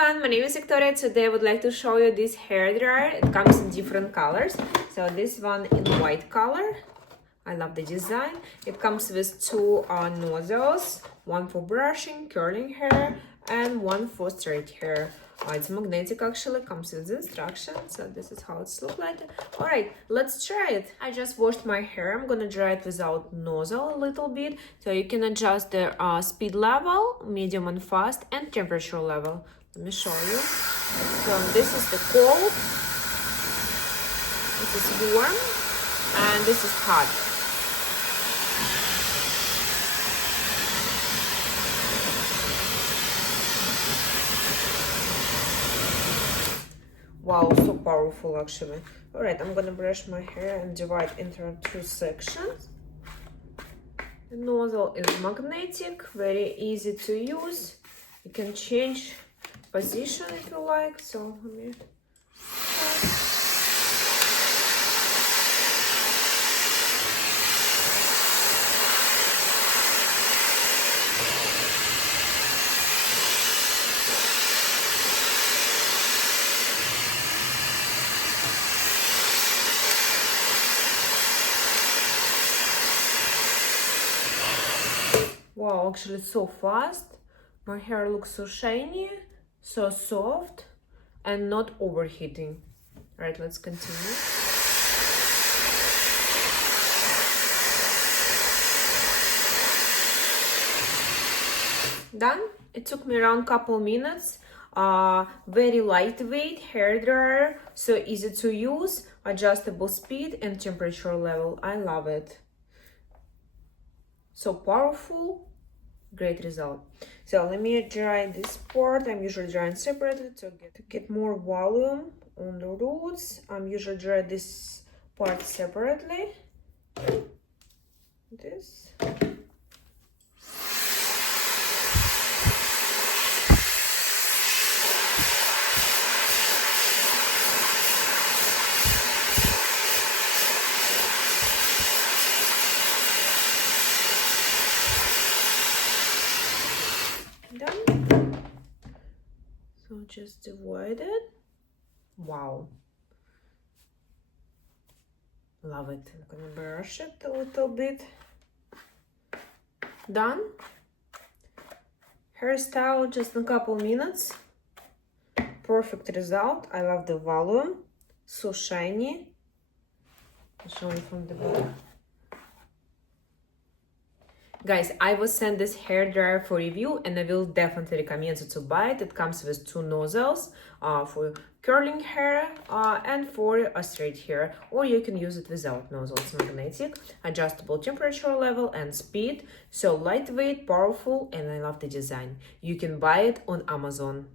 everyone, my name is Victoria. Today I would like to show you this hair dryer. It comes in different colors. So this one in white color. I love the design. It comes with two nozzles, one for brushing, curling hair, and one for straight hair. It's magnetic actually, comes with instructions, so this is how it's look like. Alright, let's try it. I just washed my hair. I'm gonna dry it without nozzle a little bit, so you can adjust the speed level, medium and fast, and temperature level. Let me show you. So this is the cold, this is warm, and this is hot. Wow, so powerful actually. Alright, I'm gonna brush my hair and divide into two sections. The nozzle is magnetic, very easy to use. You can change position if you like. So let me wow, actually it's so fast. My hair looks so shiny, so soft, and not overheating. All right, let's continue. Done. It took me around couple minutes. Very lightweight hair dryer, so easy to use, adjustable speed and temperature level. I love it. So powerful. Great result. So let me dry this part. I'm usually drying separately to get more volume on the roots. I'm usually dry this part separately. This. Done. So just divide it. Wow, love it. I'm gonna brush it a little bit. Done. Hairstyle just in a couple minutes. Perfect result. I love the volume, so shiny. I'll show you from the back. Guys, I will send this hair dryer for review and I will definitely recommend you to buy it. It comes with two nozzles for curling hair and for a straight hair, or you can use it without nozzles. Magnetic, adjustable temperature level and speed, so lightweight, powerful, and I love the design. You can buy it on Amazon.